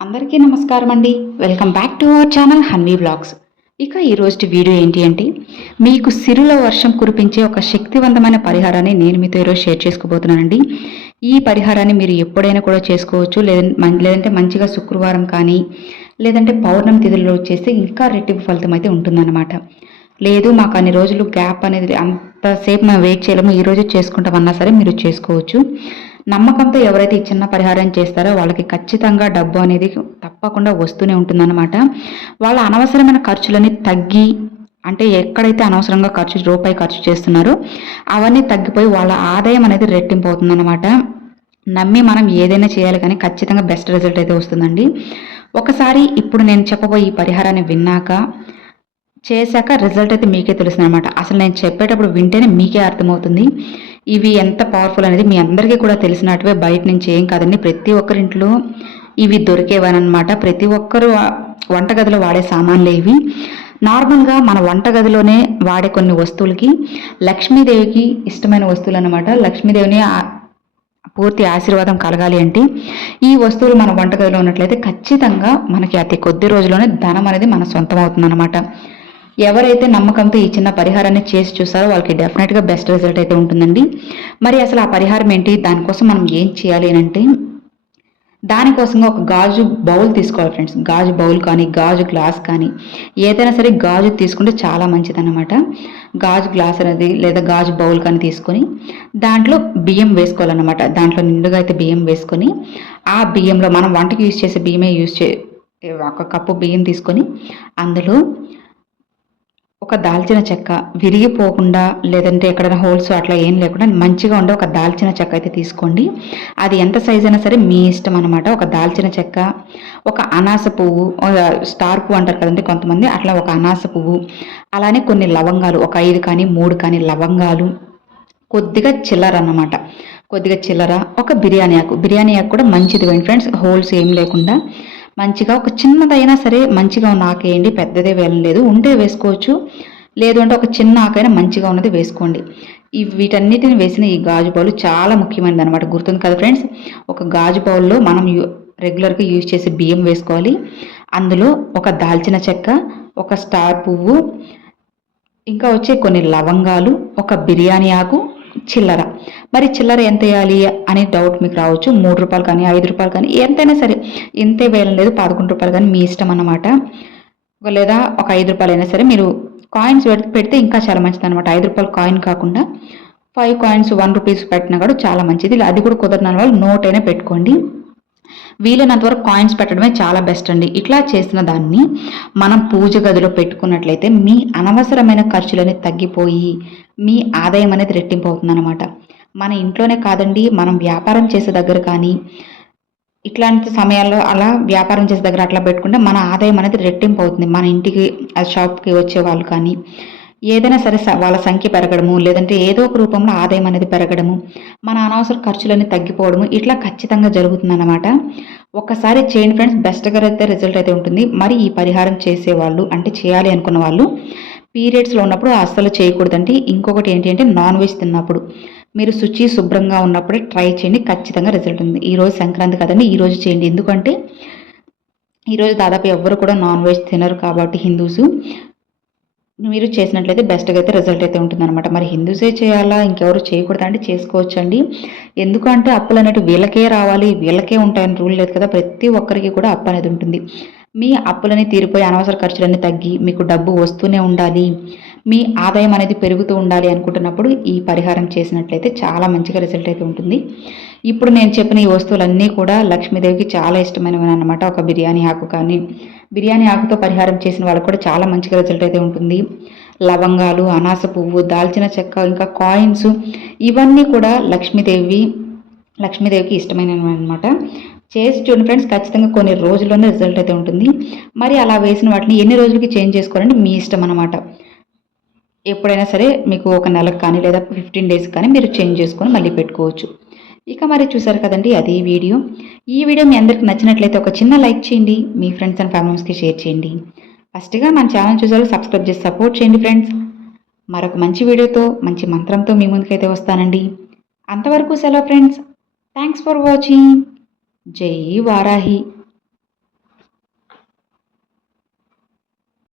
అందరికీ నమస్కారం అండి. Welcome back to our channel Hanvi vlogs. ఇక ఈరోజు వీడియో ఏంటి అంటే, మీకు సిరుల వర్షం కురిపించే ఒక శక్తివంతమైన పరిహారాన్ని నేను మీతో ఈరోజు షేర్ చేసుకోబోతున్నానండి. ఈ పరిహారాన్ని మీరు ఎప్పుడైనా కూడా చేసుకోవచ్చు. లేదంటే మంచిగా శుక్రవారం కానీ, లేదంటే పౌర్ణమి తిథుల్లో చేస్తే ఇంకా రెట్టింపు ఫలితం అయితే ఉంటుందన్నమాట. లేదు మాకు అన్ని రోజులు గ్యాప్ అనేది అంతసేపు మేము వెయిట్ చేయలేము, ఈరోజు చేసుకుంటామన్నా సరే మీరు చేసుకోవచ్చు. నమ్మకంతో ఎవరైతే ఈ చిన్న పరిహారం చేస్తారో వాళ్ళకి ఖచ్చితంగా డబ్బు అనేది తప్పకుండా వస్తూనే ఉంటుందన్నమాట. వాళ్ళ అనవసరమైన ఖర్చులని తగ్గి, అంటే ఎక్కడైతే అనవసరంగా రూపాయి ఖర్చు చేస్తున్నారో అవన్నీ తగ్గిపోయి వాళ్ళ ఆదాయం అనేది రెట్టింపు అవుతుందన్నమాట. నమ్మి మనం ఏదైనా చేయాలి కానీ ఖచ్చితంగా బెస్ట్ రిజల్ట్ అయితే వస్తుందండి. ఒకసారి ఇప్పుడు నేను చెప్పబోయే ఈ పరిహారాన్ని విన్నాక చేశాక రిజల్ట్ అయితే మీకే తెలుస్తుంది అనమాట. అసలు నేను చెప్పేటప్పుడు వింటేనే మీకే అర్థమవుతుంది ఇవి ఎంత పవర్ఫుల్ అనేది. మీ అందరికీ కూడా తెలిసినట్టువే, బయట నుంచి ఏం కాదండి. ప్రతి ఒక్కరింట్లో ఇవి దొరికేవనమాట. ప్రతి ఒక్కరు వంటగదిలో వాడే సామాన్లే ఇవి. నార్మల్గా మన వంటగదిలోనే వాడే కొన్ని వస్తువులకి లక్ష్మీదేవికి ఇష్టమైన వస్తువులు అనమాట. లక్ష్మీదేవిని పూర్తి ఆశీర్వాదం కలగాలి అంటే ఈ వస్తువులు మన వంటగదిలో ఉన్నట్లయితే ఖచ్చితంగా మనకి అతి కొద్ది రోజుల్లోనే ధనం అనేది మన సొంతం అవుతుందన్నమాట. ఎవరైతే నమ్మకంతో ఈ చిన్న పరిహారాన్ని చేసి చూసారో వాళ్ళకి డెఫినెట్గా బెస్ట్ రిజల్ట్ అయితే ఉంటుందండి. మరి అసలు ఆ పరిహారం ఏంటి, దానికోసం మనం ఏం చేయాలి అంటే, దానికోసంగా ఒక గాజు బౌల్ తీసుకోవాలి ఫ్రెండ్స్. గాజు బౌల్ కానీ, గాజు గ్లాస్ కానీ, ఏదైనా సరే గాజు తీసుకుంటే చాలా మంచిదన్నమాట. గాజు గ్లాస్ అనేది లేదా గాజు బౌల్ కానీ తీసుకొని దాంట్లో బియ్యం వేసుకోవాలన్నమాట. దాంట్లో నిండుగా అయితే బియ్యం వేసుకొని, ఆ బియ్యంలో మనం వంటకి యూజ్ చేసే బియ్యమే ఒక కప్పు బియ్యం తీసుకొని అందులో ఒక దాల్చిన చెక్క విరిగిపోకుండా, లేదంటే ఎక్కడైనా హోల్స్ అట్లా ఏం లేకుండా మంచిగా ఉండే ఒక దాల్చిన చెక్క అయితే తీసుకోండి. అది ఎంత సైజ్ అయినా సరే మీ ఇష్టం అనమాట. ఒక దాల్చిన చెక్క, ఒక అనాస పువ్వు, స్టార్ పువ్వు అంటారు కదండి కొంతమంది, అట్లా ఒక అనాస పువ్వు, అలానే కొన్ని లవంగాలు, ఒక 5 కానీ 3 కానీ లవంగాలు, కొద్దిగా చిల్లర అన్నమాట. కొద్దిగా చిల్లర, ఒక బిర్యానీ ఆకు కూడా మంచిది ఫ్రెండ్స్, హోల్స్ ఏం లేకుండా మంచిగా ఒక చిన్నదైనా సరే మంచిగా ఉన్న ఆకేయండి. పెద్దదే వేయలేదు, ఉంటే వేసుకోవచ్చు. లేదు అంటే ఒక చిన్న ఆకైనా మంచిగా ఉన్నది వేసుకోండి. వీటన్నిటిని వేసిన ఈ గాజు బౌల్ చాలా ముఖ్యమైనది అనమాట. గుర్తుంది కదా ఫ్రెండ్స్. ఒక గాజు బౌల్లో మనం రెగ్యులర్గా యూజ్ చేసే బియ్యం వేసుకోవాలి. అందులో ఒక దాల్చిన చెక్క, ఒక స్టార్ పువ్వు, ఇంకా వచ్చే కొన్ని లవంగాలు, ఒక బిర్యానీ ఆకు, చిల్లర. మరి చిల్లర ఎంత వేయాలి అనే డౌట్ మీకు రావచ్చు. 3 రూపాయలు కానీ 5 రూపాయలు కానీ ఎంతైనా సరే, ఇంతే వేయడం లేదు, 11 రూపాయలు కానీ మీ ఇష్టం అన్నమాట. లేదా ఒక 5 రూపాయలు అయినా సరే మీరు కాయిన్స్ పెడితే ఇంకా చాలా మంచిది అనమాట. 5 రూపాయలు కాయిన్ కాకుండా 5 కాయిన్స్ 1 రూపీస్ పెట్టినా కూడా చాలా మంచిది. అది కూడా కుదరని వాళ్ళు నోట్ అయినా పెట్టుకోండి. వీలైనంత వరకు కాయిన్స్ పెట్టడమే చాలా బెస్ట్ అండి. ఇట్లా చేసిన దాన్ని మనం పూజ గదిలో పెట్టుకున్నట్లయితే మీ అనవసరమైన ఖర్చులన్నీ తగ్గిపోయి మీ ఆదాయం అనేది రెట్టింపు అవుతుందన్నమాట. మన ఇంట్లోనే కాదండి, మనం వ్యాపారం చేసే దగ్గర కానీ, ఇట్లాంటి సమయాల్లో అలా వ్యాపారం చేసే దగ్గర అట్లా పెట్టుకుంటే మన ఆదాయం అనేది రెట్టింపు అవుతుంది. మన ఇంటికి ఆ షాప్కి వచ్చే వాళ్ళు కానీ ఏదైనా సరే వాళ్ళ సంఖ్య పెరగడము, లేదంటే ఏదో ఒక రూపంలో ఆదాయం అనేది పెరగడము, మన అనవసర ఖర్చులన్నీ తగ్గిపోవడము, ఇట్లా ఖచ్చితంగా జరుగుతుందన్నమాట. ఒక్కసారి చేయండి ఫ్రెండ్స్, బెస్ట్గా అయితే రిజల్ట్ అయితే ఉంటుంది. మరి ఈ పరిహారం చేసేవాళ్ళు, అంటే చేయాలి అనుకున్న వాళ్ళు పీరియడ్స్లో ఉన్నప్పుడు అస్సలు చేయకూడదండి. ఇంకొకటి ఏంటి అంటే, నాన్ వెజ్ తిన్నప్పుడు మీరు శుభ్రంగా ఉన్నప్పుడే ట్రై చేయండి, ఖచ్చితంగా రిజల్ట్ ఉంది. ఈరోజు సంక్రాంతి కదండి, ఈరోజు చేయండి. ఎందుకంటే ఈరోజు దాదాపు ఎవ్వరు కూడా నాన్ వెజ్ తినరు కాబట్టి హిందూస్, మీరు చేసినట్లయితే బెస్ట్గా అయితే రిజల్ట్ అయితే ఉంటుందన్నమాట. మరి హిందూసే చేయాలా, ఇంకెవరు చేయకూడదా అంటే చేసుకోవచ్చండి. ఎందుకంటే అప్పులు అనేవి వీళ్ళకే రావాలి, వీళ్ళకే ఉంటాయని రూల్ లేదు కదా. ప్రతి ఒక్కరికి కూడా అప్పు అనేది ఉంటుంది. మీ అప్పులని తీరిపోయి అనవసర ఖర్చులన్నీ తగ్గి మీకు డబ్బు వస్తూనే ఉండాలి, మీ ఆదాయం అనేది పెరుగుతూ ఉండాలి అనుకుంటున్నప్పుడు ఈ పరిహారం చేసినట్లయితే చాలా మంచిగా రిజల్ట్ అయితే ఉంటుంది. ఇప్పుడు నేను చెప్పిన ఈ వస్తువులన్నీ కూడా లక్ష్మీదేవికి చాలా ఇష్టమైనవి అనమాట. ఒక బిర్యానీ ఆకు కానీ, బిర్యానీ ఆకుతో పరిహారం చేసిన వాళ్ళకి కూడా చాలా మంచిగా రిజల్ట్ అయితే ఉంటుంది. లవంగాలు, అనాస పువ్వు, దాల్చిన చెక్క, ఇంకా కాయిన్స్, ఇవన్నీ కూడా లక్ష్మీదేవికి ఇష్టమైనవి అనమాట. చేసి చూడండి ఫ్రెండ్స్, ఖచ్చితంగా కొన్ని రోజుల్లోనే రిజల్ట్ అయితే ఉంటుంది. మరి అలా వేసిన వాటిని ఎన్ని రోజులకి చేంజ్ చేసుకోవాలంటే మీ ఇష్టం అనమాట. ఎప్పుడైనా సరే మీకు ఒక నెలకు కానీ లేదా 15 డేస్ కానీ మీరు చేంజ్ చేసుకొని మళ్ళీ పెట్టుకోవచ్చు. ఇక మరి చూసారు కదండి, అది వీడియో. ఈ వీడియో మీ అందరికి నచ్చినట్లయితే ఒక చిన్న లైక్ చేయండి, మీ ఫ్రెండ్స్ అండ్ ఫ్యామిలీస్కి షేర్ చేయండి. ఫస్ట్గా మన ఛానల్ చూసారు, సబ్స్క్రైబ్ చేసి సపోర్ట్ చేయండి ఫ్రెండ్స్. మరొక మంచి వీడియోతో, మంచి మంత్రంతో మీ ముందుకైతే వస్తానండి. అంతవరకు సెలవు ఫ్రెండ్స్. Thanks for watching. జై వారాహి.